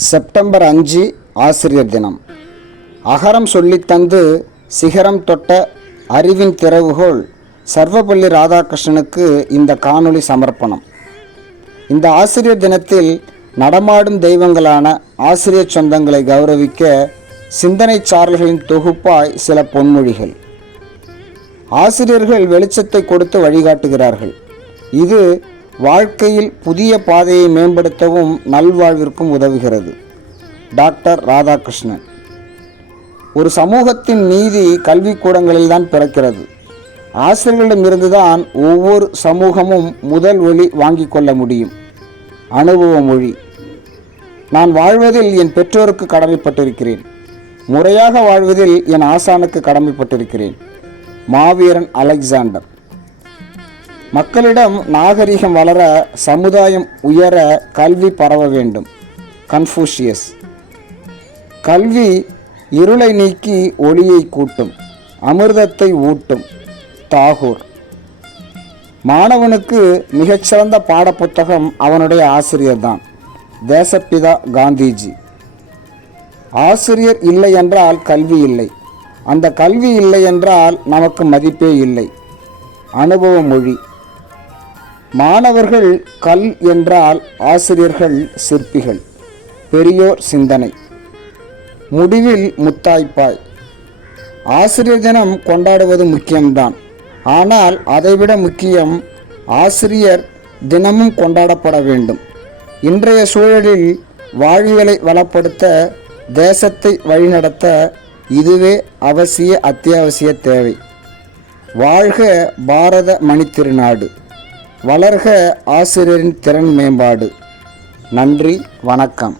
September அஞ்சு ஆசிரியர் தினம். அகரம் சொல்லித்தந்து சிகரம் தொட்ட அறிவின் திறவுகோள் சர்வப்பள்ளி ராதாகிருஷ்ணனுக்கு இந்த காணொளி சமர்ப்பணம். இந்த ஆசிரியர் தினத்தில் நடமாடும் தெய்வங்களான ஆசிரியர் சொந்தங்களை கௌரவிக்க சிந்தனை சாரல்களின் தொகுப்பாய் சில பொன்மொழிகள். ஆசிரியர்கள் வெளிச்சத்தை கொடுத்து வழிகாட்டுகிறார்கள். இது வாழ்க்கையில் புதிய பாதையை மேம்படுத்தவும் நல்வாழ்விற்கும் உதவுகிறது. டாக்டர் ராதாகிருஷ்ணன். ஒரு சமூகத்தின் நீதி கல்விக்கூடங்களில்தான் பிறக்கிறது. ஆசிரியர்களிடமிருந்துதான் ஒவ்வொரு சமூகமும் முதல் ஒளி வாங்கிக் கொள்ள முடியும். அனுபவ மொழி. நான் வாழ்வதில் என் பெற்றோருக்கு கடமைப்பட்டிருக்கிறேன். முறையாக வாழ்வதில் என் ஆசானுக்கு கடமைப்பட்டிருக்கிறேன். மாவீரன் அலெக்சாண்டர். மக்களிடம் நாகரிகம் வளர சமுதாயம் உயர கல்வி பரவ வேண்டும். கன்ஃபூஷியஸ் கல்வி இருளை நீக்கி ஒளியை கூட்டும் அமிர்தத்தை ஊட்டும். தாகூர். மாணவனுக்கு மிகச்சிறந்த பாடப்புத்தகம் அவனுடைய ஆசிரியர் தான் தேசப்பிதா காந்திஜி. ஆசிரியர் இல்லை என்றால் கல்வி இல்லை. அந்த கல்வி இல்லை என்றால் நமக்கு மதிப்பே இல்லை. அனுபவ மொழி. மாணவர்கள் கல் என்றால் ஆசிரியர்கள் சிற்பிகள் பெரியோர் சிந்தனை. முடிவில் முத்தாய்ப்பாய். ஆசிரியர் தினம் கொண்டாடுவது முக்கியம்தான். ஆனால் அதைவிட முக்கியம் ஆசிரியர் தினமும் கொண்டாடப்பட வேண்டும். இன்றைய சூழலில் வாழ்வியலை வளப்படுத்த தேசத்தை வழிநடத்த இதுவே அவசிய அத்தியாவசிய தேவை. வாழ்க பாரத மணித்திருநாடு. வளர்க ஆசிரியரின் திறன் மேம்பாடு. நன்றி வணக்கம்.